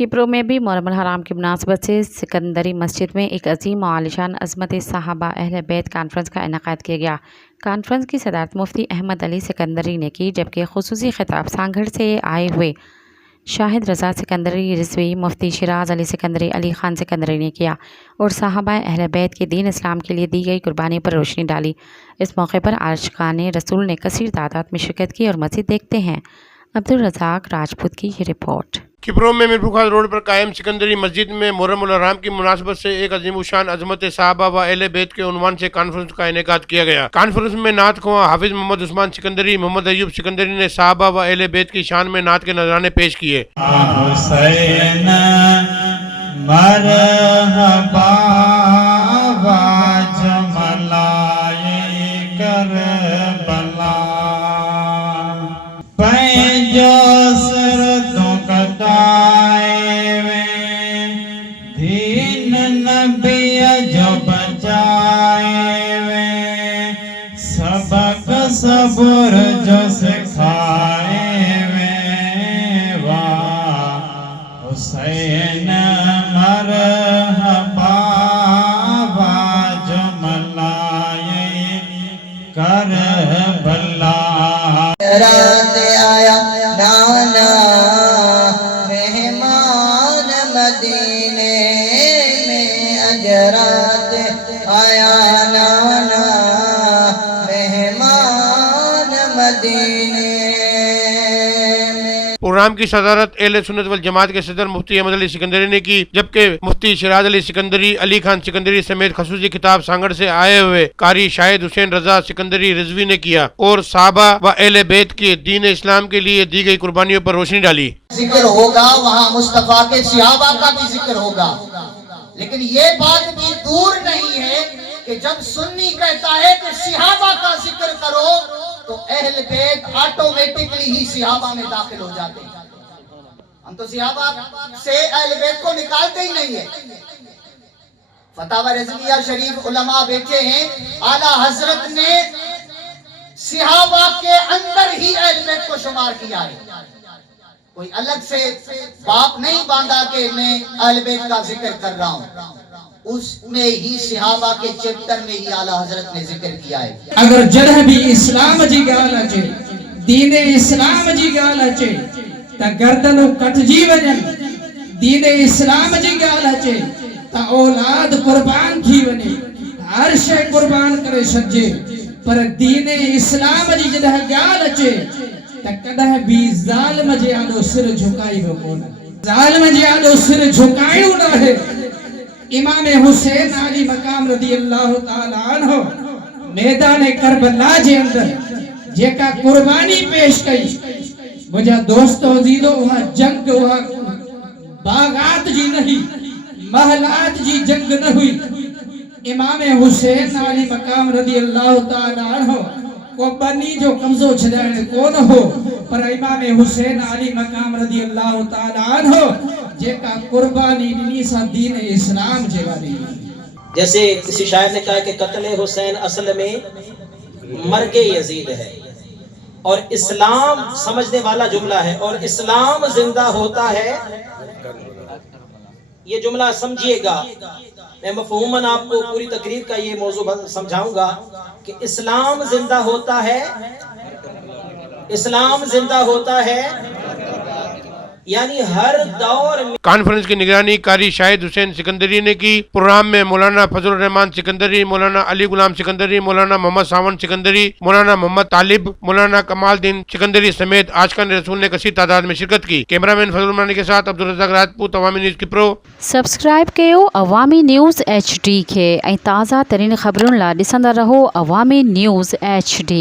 किप्रो में भी मुहर्रम हराम की मुनासबत से सिकंदरी मस्जिद में एक अजीम और आलिशान अज़मत सहाबा अहले बैत कॉन्फ्रेंस का इनेकाद किया गया। कॉन्फ्रेंस की सदारत मुफ्ती अहमद अली सिकंदरी ने की, जबकि खुसूसी खिताब सांगड़ से आए हुए शाहिद रज़ा सिकंदरी रिजवी, मुफ्ती शिराज अली सिकंदरी, अली खान सिकंदरी ने किया और सहाबा अहले बैत के दीन इस्लाम के लिए दी गई कुर्बानी पर रोशनी डाली। इस मौके पर आशिकान रसूल ने कसीर तादाद में शिरकत की और मज़ीद देखते हैं अब्दुल रज़ाक राजपूत की ये रिपोर्ट। किप्रो में मीरपुर खास रोड पर कायम सिकंदरी मस्जिद में मुहर्रम हराम की मुनासबत से एक अजीमुशान अजमत साहबा व अहले बैत के उन्वान से कॉन्फ्रेंस का इनेकाद किया गया। कॉन्फ्रेंस में नात ख्वां हाफिज मोहम्मद उस्मान सिकंदरी, मोहम्मद अयूब सिकंदरी ने साहबा व अहले बैत की शान में नात के नजराने पेश किए। जो बचाए वे सबक सबुर जो सिखाए वे वाह हुसैन मरहबा जो मलाए करबला। रात आया नाना मेहमान मदीने में, अजरात आया नाना मेहमान मदीने में। प्रोग्राम की सदारत अहले सुन्नत वल जमात के सदर मुफ्ती अहमद अली सिकंदरी ने की, जबकि मुफ्ती शिराज अली सिकंदरी, अली खान सिकंदरी समेत खसूसी खिताब सांगड़ से आए हुए कारी शाहिद हुसैन रजा सिकंदरी रिजवी ने किया और साहबा व अहले बैत के दीन इस्लाम के लिए दी गई कुर्बानियों पर रोशनी डाली। जिक्र होगा वहाँ मुस्तफा के सहाबा का भी जिक्र होगा, लेकिन ये बात भी दूर नहीं है कि जब सुन्नी कहता है कि सहाबा का जिक्र करो तो अहले बैत ऑटोमेटिकली ही सहाबा में दाखिल हो जाते हैं। हम तो सहाबा से अहले बैत को निकालते ही नहीं है। फतावा रिजविया शरीफ उलमा बैठे हैं, आला हजरत ने सहाबा के अंदर ही अहले बैत को शुमार किया है। कोई अलग से बाप नहीं बांधा कि मैं अहले बैत का जिक्र कर रहा हूँ, उसमें ही सहाबा के चैप्टर में ही आला हजरत ने जिक्र किया है। अगर जॾहिं भी इस्लाम जी ॻाल्हि अचे, दीन इस्लाम जी ॻाल्हि अचे त गर्दनूं कटजी वञनि, दीन इस्लाम जी ॻाल्हि अचे त औलाद कुर्बान थी वञे, हर शइ कुर्बान करे छॾिजे, पर दीन इस्लाम जी जॾहिं ॻाल्हि अचे त कॾहिं बि ज़ालिम जे आॾो सिर झुकाइबो कोन। ज़ालिम जे आॾो सिर झुकाइणो न आहे। इमाम हुसैन अली मकाम रदी अल्लाह ताला अन्हु मैदान करबला जे अंदर जेका कुर्बानी पेश कई, मुझा दोस्तों अजीजो, वहां जंग वहां बागात जी नहीं, महलात जी जंग न हुई। इमाम हुसैन अली मकाम रदी अल्लाह ताला अन्हु को बनी जो कब्जो छॾाइण कोन हो, पर इमाम हुसैन अली मकाम रदी अल्लाह ताला अन्हु जेका कुर्बानी ॾिनी सा दीन इस्लाम जे वाली। जैसे किसी शायर ने कहा कि कत्ल हुसैन असल में मर्गे यजीद है, और इस्लाम समझने वाला जुमला है, और इस्लाम जिंदा होता है। ये जुमला समझिएगा, मैं मफहूमन आपको पूरी तकरीर का ये मौजू समझाऊंगा कि इस्लाम जिंदा होता है, इस्लाम जिंदा होता है यानी हर दौर में। कॉन्फ्रेंस की निगरानी कारी शाहिद हुसैन सिकंदरी ने की। प्रोग्राम में मौलाना फजल रहमान सिकंदरी, मौलाना अली गुलाम सिकंदरी, मौलाना मोहम्मद सावन सिकंदरी, मौलाना मोहम्मद तालिब, मौलाना कमालदीन सिकंदरी समेत आशिकान रसूल ने कसीर तादाद में शिरकत की। कैमरामैन फजल मानी के साथ अब्दुल रज़ाक राजपूत, अवामी न्यूज़ किप्रो। सब्सक्राइब कयो अवामी न्यूज़ HD खे ऐं ताज़ा तरीन ख़बरुनि लाइ ॾिसंदा रहो अवामी न्यूज़ HD।